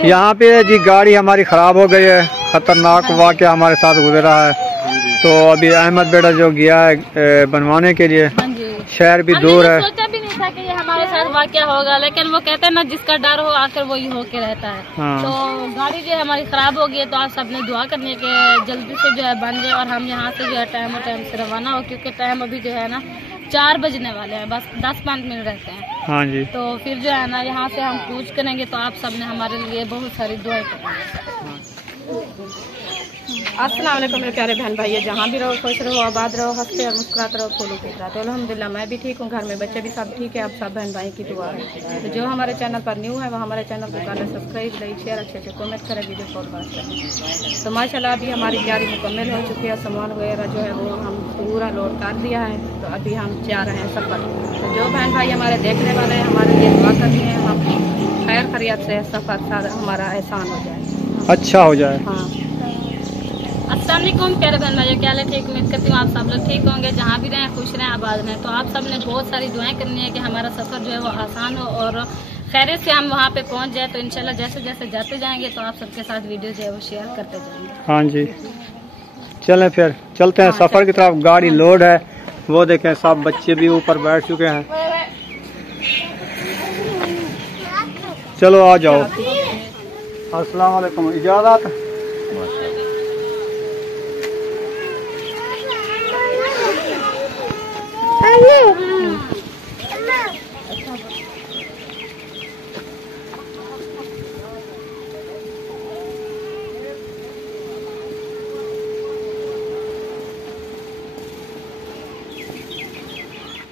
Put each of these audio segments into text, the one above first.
यहाँ पे जी गाड़ी हमारी ख़राब हो गई है, ख़तरनाक वाक़या हमारे साथ गुजरा है। तो अभी अहमद बेटा जो गया है बनवाने के लिए, शहर भी दूर है। सोचा भी नहीं था कि ये हमारे साथ वाक़या होगा, लेकिन वो कहते हैं ना जिसका डर हो आखिर वही होके रहता है। हाँ। तो गाड़ी जो है हमारी ख़राब हो गई है, तो आप सबने दुआ करने के जल्दी से जो है बन जाए और हम यहाँ से जो है टाइम से रवाना हो, क्योंकि टाइम अभी जो है ना 4 बजने वाले हैं, बस 10-5 मिनट रहते हैं। हाँ जी। तो फिर जो है ना यहाँ से हम पूछ करेंगे, तो आप सबने हमारे लिए बहुत सारी दुआएं करेंगे। अस्सलाम वालेकुम मेरे प्यारे बहन भाई, जहाँ भी रहो खुश रहो, आबाद रहो, हंसते और मुस्कुराते रहो, फूलों की तरह। तो अल्हम्दुलिल्लाह मैं भी ठीक हूँ, घर में बच्चे भी सब ठीक है। आप सब बहन भाई की दुआ है। तो जो हमारे चैनल पर न्यू है वो हमारे चैनल को कर सब्सक्राइब, लाइक, शेयर, अच्छे कमेंट करें, वीडियो को पास करें। तो माशाल्लाह अभी हमारी तैयारी मुकम्मल हो चुकी है, सामान वगैरह जो है वो हम पूरा लोड कर दिया है। तो अभी हम जा रहे हैं सफ़र। तो जो बहन भाई हमारे देखने वाले हैं हमारे लिए दुआ करनी है, हम खैर खैरियत से सफ़र हमारा आसान हो जाए, अच्छा हो जाए। हाँ। अस्सलाम वालेकुम प्यारे बहन भाइयों, क्या हाल है? ठीक, उम्मीद करती हूँ आप सब लोग ठीक होंगे, जहाँ भी रहें खुश रहें, आबाद रहें। तो आप सब ने बहुत सारी दुआएं करनी है कि हमारा सफ़र जो है वो आसान हो और खैरियत से हम वहाँ पे पहुँच जाए। तो इंशाल्लाह जैसे जैसे जाते जाएंगे तो आप सबके साथ वीडियो जो है वो शेयर करते जाएंगे। हाँ जी, चलें फिर चलते हैं। हाँ, सफ़र की तरफ गाड़ी लोड है, वो देखें सब बच्चे भी ऊपर बैठ चुके हैं। चलो आ जाओ। अस्सलाम वालेकुम, इजाज़त।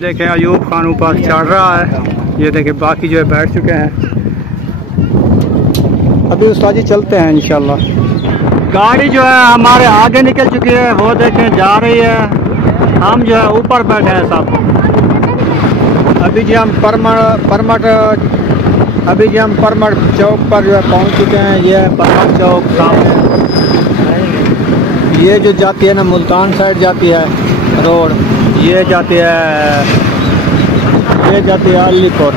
देखें अयूब खान ऊपर चढ़ रहा है, ये देखें बाकी जो है बैठ चुके हैं। अभी उस्ताद जी चलते हैं इंशाल्लाह। गाड़ी जो है हमारे आगे निकल चुकी है, वो देखें जा रही है, हम जो है ऊपर बैठे हैं सब। अभी जी हम परमट चौक पर जो है पहुंच चुके हैं। ये है परमट चौक सामने, ये जो जाती है ना मुल्तान साइड जाती है रोड, ये जाती है अलीपुर।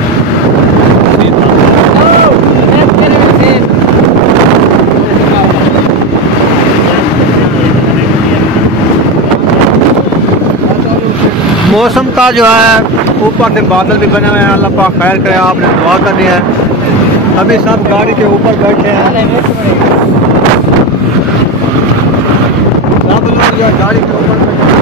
मौसम का जो है ऊपर से बादल भी बने हुए हैं, अल्लाह पाक खैर करे, आपने दुआ करनी है। अभी सब गाड़ी के ऊपर बैठे हैं, सब लोग यह गाड़ी के ऊपर बैठे हैं।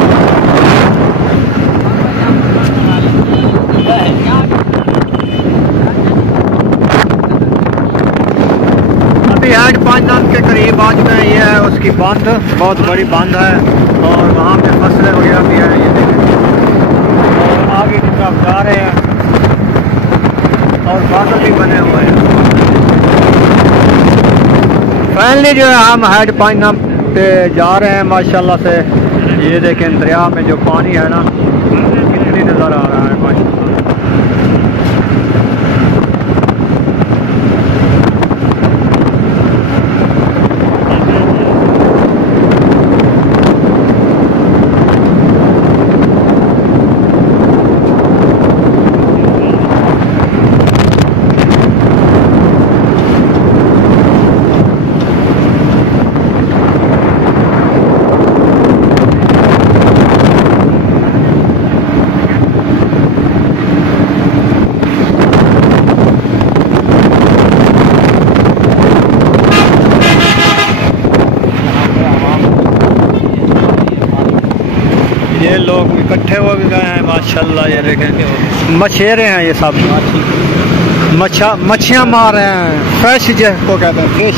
अभी 8-5 के करीब आज में ये है उसकी बंद, बहुत बड़ी बंद है और वहाँ पे फसलें वगैरह भी है, ये देखें। और आगे की तरफ जा रहे हैं और बादल भी बने हुए हैं। फाइनली जो है हम हेड पॉइंट पे जा रहे हैं माशाल्लाह से। ये देखें दरिया में जो पानी है ना कितनी नज़र आ रहा है माशाल्लाह। ये लोग इकट्ठे हो गए हैं माशाल्लाह। ये देखें मछेरे हैं, ये सब मच्छियाँ मार रहे हैं, फ्रेश जिसको कहते हैं फिश।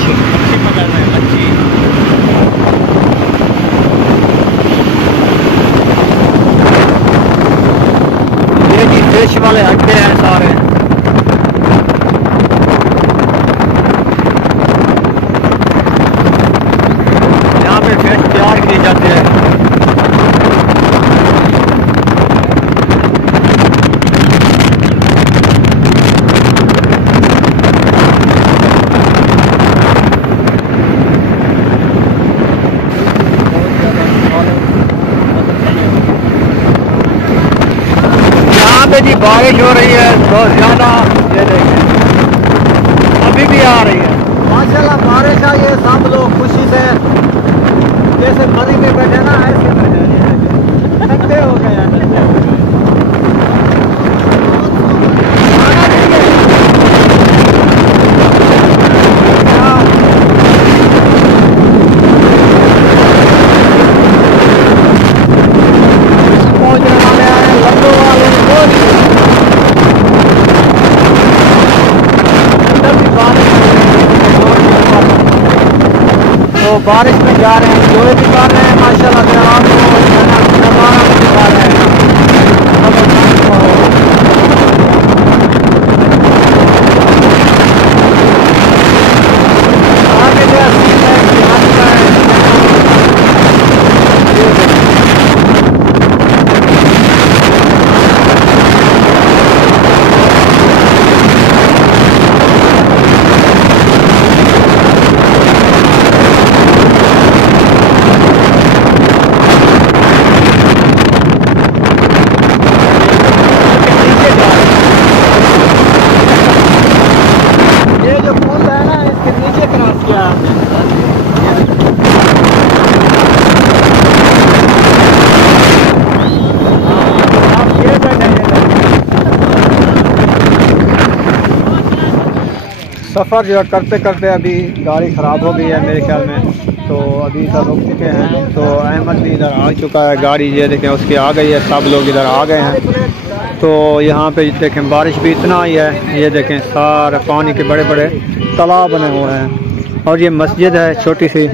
ये जी फिश वाले अड्डे हैं सारे। यहाँ पे फिश तैयार किए जाते हैं। जी बारिश हो रही है बहुत ज़्यादा, ये देखें अभी भी आ रही है। बारिश में जा रहे हैं, एंजॉय भी कर रहे हैं माशाल्लाह से। आपको नज़ारा भी दिखा रहे हैं। आगे जो सफ़र जो है करते करते अभी गाड़ी ख़राब हो गई है मेरे ख्याल में, तो अभी इधर रुक चुके हैं। तो अहमद भी इधर आ चुका है, गाड़ी ये देखें उसकी आ गई है, सब लोग इधर आ गए हैं। तो यहाँ पे देखें बारिश भी इतना आई है, ये देखें सारा पानी के बड़े बड़े तालाब बने हुए हैं। और ये मस्जिद है छोटी सी,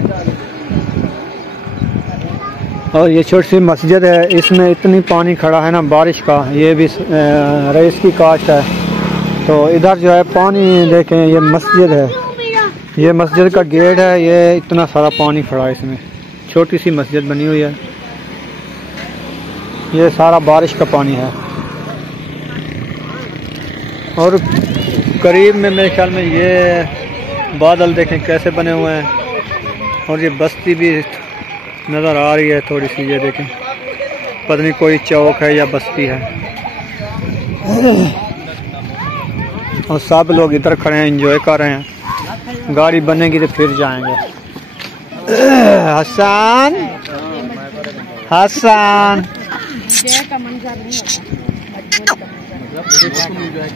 और ये छोटी सी मस्जिद है, इसमें इतनी पानी खड़ा है ना बारिश का, ये भी रईस की काश्त है। तो इधर जो है पानी देखें, ये मस्जिद है, ये मस्जिद का गेट है, ये इतना सारा पानी खड़ा है इसमें, छोटी सी मस्जिद बनी हुई है, ये सारा बारिश का पानी है। और करीब में मेरे ख्याल में ये बादल देखें कैसे बने हुए हैं, और ये बस्ती भी नज़र आ रही है थोड़ी सी, ये देखें पता नहीं कोई चौक है या बस्ती है। और सब लोग इधर खड़े हैं, एंजॉय कर रहे हैं। गाड़ी बनेगी तो फिर जाएंगे। हसन हसन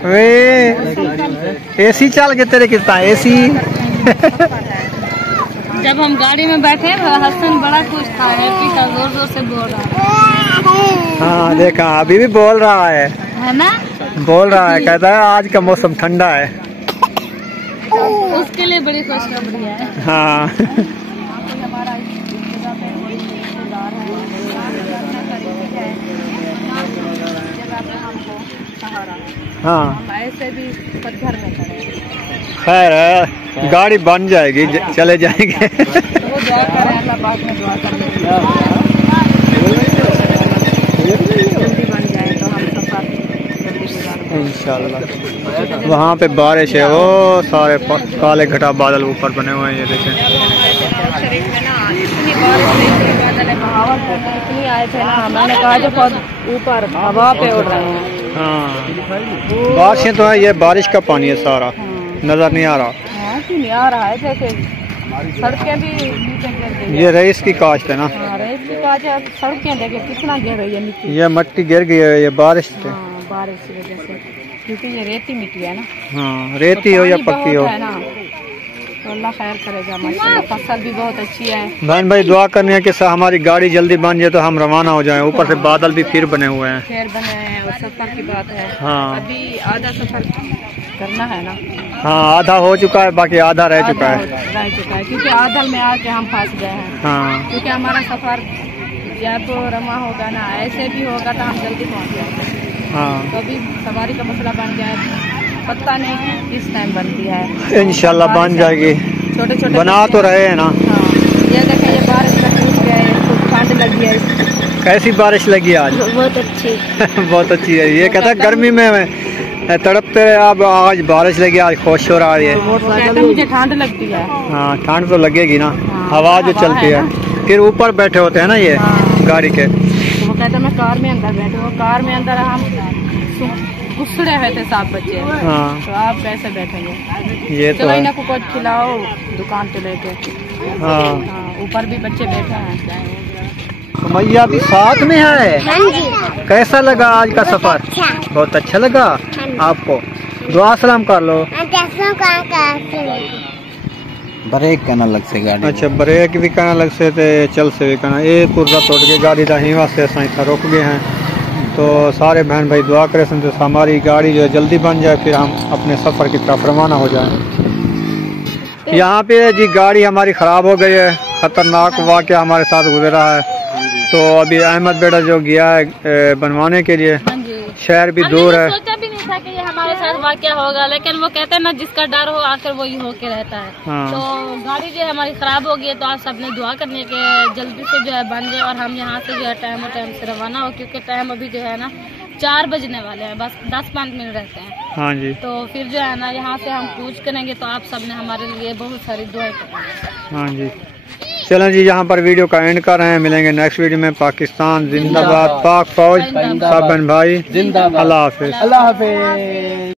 वे एसी चल के तेरे कितना एसी। जब हम गाड़ी में बैठे हसन बड़ा खुश था, हैप्पी था, जोर जोर से बोल रहा है। हाँ देखा अभी भी बोल रहा है ना, बोल रहा है, कहता है आज का मौसम ठंडा है, उसके लिए बड़ी खुशखबरी है। हाँ हाँ ऐसे भी पत्थर में खड़े, खैर है, गाड़ी बन जाएगी, चले जाएंगे। वो दुआ करें अल्लाह पाक में दुआ कर लेंगे जल्दी बन जाए तो हम सफर जल्दी गुजारेंगे इंशाल्लाह। वहाँ पे बारिश है, वो सारे काले घटा बादल ऊपर बने हुए हैं, ये देखें। शरीफ में ना इतनी बारिश नहीं थी, बादल बहावत इतनी आए थे ना, मैंने कहा जो ऊपर हवा पे उड़ रहे हैं। हाँ बारिशें तो है, ये बारिश का पानी है सारा, नज़र नहीं आ रहा। हाँ नहीं आ रहा है, जैसे सड़कें भी नीचे गिर गई। ये रईस की काश्त है ना, रईस की काश्त है, सड़कें देखे कितना गिर रही है मिट्टी, ये मट्टी गिर गई है, ये बारिश से। बारिश की वजह से, क्योंकि ये रेती मिट्टी है ना। हाँ रेती हो या पक्की हो, तो अल्लाह खैर करेगा माशाल्लाह। फसल भी बहुत अच्छी है। बहन भाई दुआ करनी है कि हमारी गाड़ी जल्दी बन जाए तो हम रवाना हो जाएं। ऊपर से बादल भी फिर बने हुए हैं, फिर बने हैं, और सफर की बात है। हाँ अभी आधा सफर करना है ना। हाँ आधा हो चुका है, बाकी आधा रह चुका है, क्योंकि आधा में आके हम फंस गए हैं। हाँ क्योंकि हमारा सफर या तो रमा होगा ना, ऐसे भी होगा तो हम जल्दी पहुँच जाएंगे। हाँ तो अभी सवारी का मसला बन जाए, पता नहीं किस टाइम बनती है, इंशाल्लाह बन जाएगी। छोटे छोटे बना तो रहे हैं ना। हाँ ये देखें, ये बारिश का टूट गया है, ठंड लगी है। कैसी बारिश लगी आज? बहुत अच्छी बहुत अच्छी है। ये कहता गर्मी में तड़पते रहे, अब आज बारिश लगी, आज खुश हो रहा है। मुझे ठंड लगती है। हाँ ठंड तो लगेगी ना, हाँ, हवा जो चलती है। फिर ऊपर बैठे होते हैं ना ये गाड़ी के, तो वो कहता मैं कार में अंदर बैठे हूँ, कार में अंदर हम घुसड़े हुए थे सात बच्चे। हाँ तो आप कैसे बैठेंगे? ये तो है। को कुछ खिलाओ दुकान पे लेके। हाँ ऊपर भी बच्चे बैठे हैं। मैया भी साथ में है। हाँ जी। कैसा लगा आज का सफर? बहुत अच्छा लगा आपको? दुआ सलाम कर लो। ब्रेक करना लग से गाड़ी। अच्छा ब्रेक भी करना लग से थे, चल से भी करना। ये पुर्जा तोड़ के गाड़ी था, यहीं वास्ते असा रुक गए हैं। तो सारे बहन भाई दुआ करें तो हमारी गाड़ी जो है जल्दी बन जाए, फिर हम अपने सफ़र की तरफ रवाना हो जाएं। यहाँ पे जी गाड़ी हमारी ख़राब हो गई है। ख़तरनाक वाक़या हमारे साथ गुजरा है। तो अभी अहमद बेटा जो गया है बनवाने के लिए, शहर भी दूर है। सोचा भी नहीं था कि ये हमारे साथ वाक़या होगा, लेकिन वो कहते हैं ना जिसका डर हो आखिर वही होके रहता है। हाँ। तो गाड़ी जो है हमारी खराब हो गई है, तो आप सबने दुआ करनी है कि जल्दी से जो है बन जाए और हम यहाँ से जो है टाइम से रवाना हो, क्योंकि टाइम अभी जो है ना 4 बजने वाले हैं, बस 10-5 मिनट रहते हैं। हाँ जी। तो फिर जो है ना यहाँ से हम कूच करेंगे, तो आप सबने हमारे लिए बहुत सारी दुआएं करेंगे। हाँ जी, चलें जी, यहाँ पर वीडियो का एंड कर रहे हैं। मिलेंगे नेक्स्ट वीडियो में। पाकिस्तान जिंदाबाद, पाक फौज, सब बहन भाई जिंदाबाद। अल्लाह हाफिज।